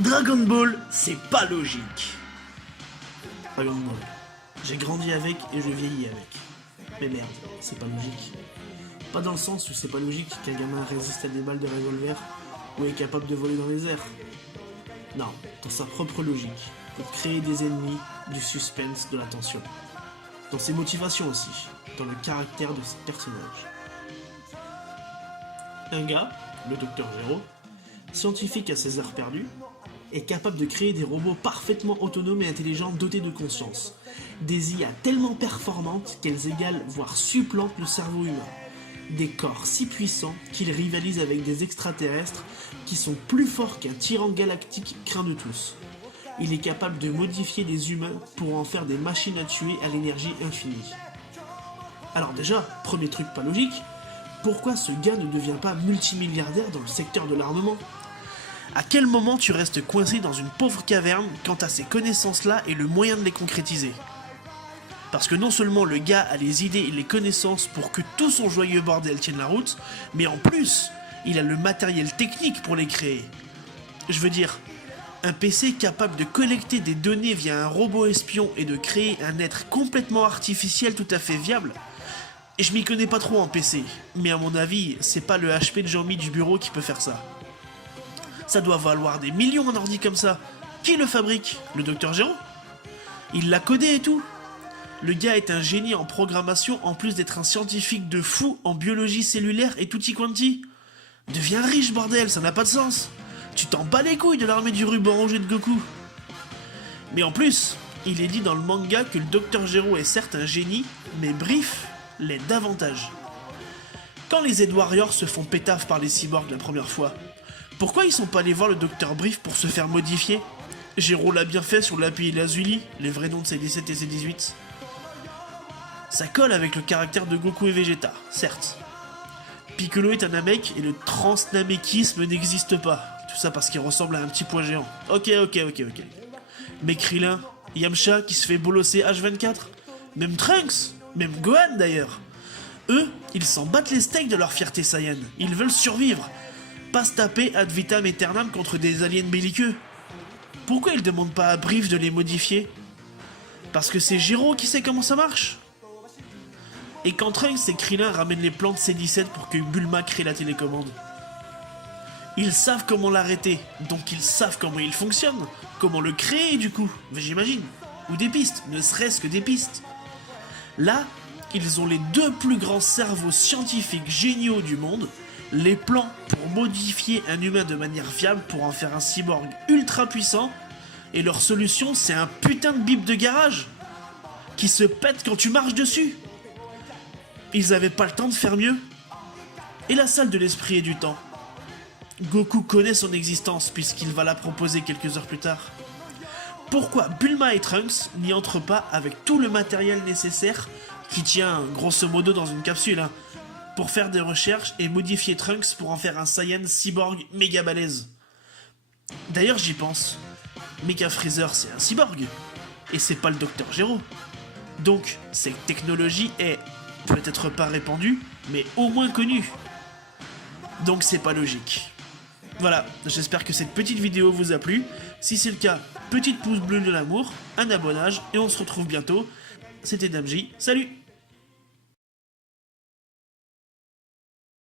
Dragon Ball, c'est pas logique. Dragon Ball. J'ai grandi avec et je vieillis avec. Mais merde, c'est pas logique. Pas dans le sens où c'est pas logique qu'un gamin résiste à des balles de revolver ou est capable de voler dans les airs. Non, dans sa propre logique, pour créer des ennemis, du suspense, de la tension. Dans ses motivations aussi, dans le caractère de ses personnages. Un gars, le Docteur Gero, scientifique à ses heures perdues, est capable de créer des robots parfaitement autonomes et intelligents dotés de conscience. Des IA tellement performantes qu'elles égalent, voire supplantent le cerveau humain. Des corps si puissants qu'ils rivalisent avec des extraterrestres qui sont plus forts qu'un tyran galactique craint de tous. Il est capable de modifier les humains pour en faire des machines à tuer à l'énergie infinie. Alors déjà, premier truc pas logique, pourquoi ce gars ne devient pas multimilliardaire dans le secteur de l'armement ? À quel moment tu restes coincé dans une pauvre caverne quand t'as ces connaissances-là et le moyen de les concrétiser ? Parce que non seulement le gars a les idées et les connaissances pour que tout son joyeux bordel tienne la route, mais en plus, il a le matériel technique pour les créer. Je veux dire, un PC capable de collecter des données via un robot espion et de créer un être complètement artificiel tout à fait viable. Et je m'y connais pas trop en PC, mais à mon avis, c'est pas le HP de Jean-Mi du bureau qui peut faire ça. Ça doit valoir des millions un ordi comme ça. Qui le fabrique ? Le Docteur Gero ? Il l'a codé et tout. Le gars est un génie en programmation en plus d'être un scientifique de fou en biologie cellulaire et tutti quanti. Deviens riche bordel, ça n'a pas de sens. Tu t'en bats les couilles de l'armée du ruban rouge et de Goku. Mais en plus, il est dit dans le manga que le Docteur Gero est certes un génie, mais Brief l'est davantage. Quand les Zed Warriors se font pétaf par les cyborgs la première fois, pourquoi ils sont pas allés voir le Docteur Brief pour se faire modifier ? Gero l'a bien fait sur l'API et Lazuli, les vrais noms de C17 et C18. Ça colle avec le caractère de Goku et Vegeta, certes. Piccolo est un Namek et le transnamékisme n'existe pas. Tout ça parce qu'il ressemble à un petit pois géant. Ok. Mais Krillin, Yamcha qui se fait bolosser H24, même Trunks, même Gohan d'ailleurs. Eux, ils s'en battent les steaks de leur fierté Saiyan. Ils veulent survivre. Pas se taper ad vitam aeternam contre des aliens belliqueux. Pourquoi ils demandent pas à Brief de les modifier ? Parce que c'est Gero qui sait comment ça marche. Et quand Trunks et Krillin ramènent les plans de C17 pour que Bulma crée la télécommande. Ils savent comment l'arrêter, donc ils savent comment il fonctionne, comment le créer du coup, j'imagine. Ou des pistes, ne serait-ce que des pistes. Là, ils ont les deux plus grands cerveaux scientifiques géniaux du monde, les plans pour modifier un humain de manière viable pour en faire un cyborg ultra puissant, et leur solution c'est un putain de bip de garage qui se pète quand tu marches dessus. Ils avaient pas le temps de faire mieux. Et la salle de l'esprit et du temps. Goku connaît son existence puisqu'il va la proposer quelques heures plus tard. Pourquoi Bulma et Trunks n'y entrent pas avec tout le matériel nécessaire qui tient grosso modo dans une capsule pour faire des recherches et modifier Trunks pour en faire un Saiyan cyborg méga balèze. D'ailleurs j'y pense, Mecha Freezer c'est un cyborg et c'est pas le Docteur Gero. Donc cette technologie est peut-être pas répandue mais au moins connue. Donc c'est pas logique. Voilà, j'espère que cette petite vidéo vous a plu. Si c'est le cas, petite pouce bleu de l'amour, un abonnage et on se retrouve bientôt. C'était Damji, salut!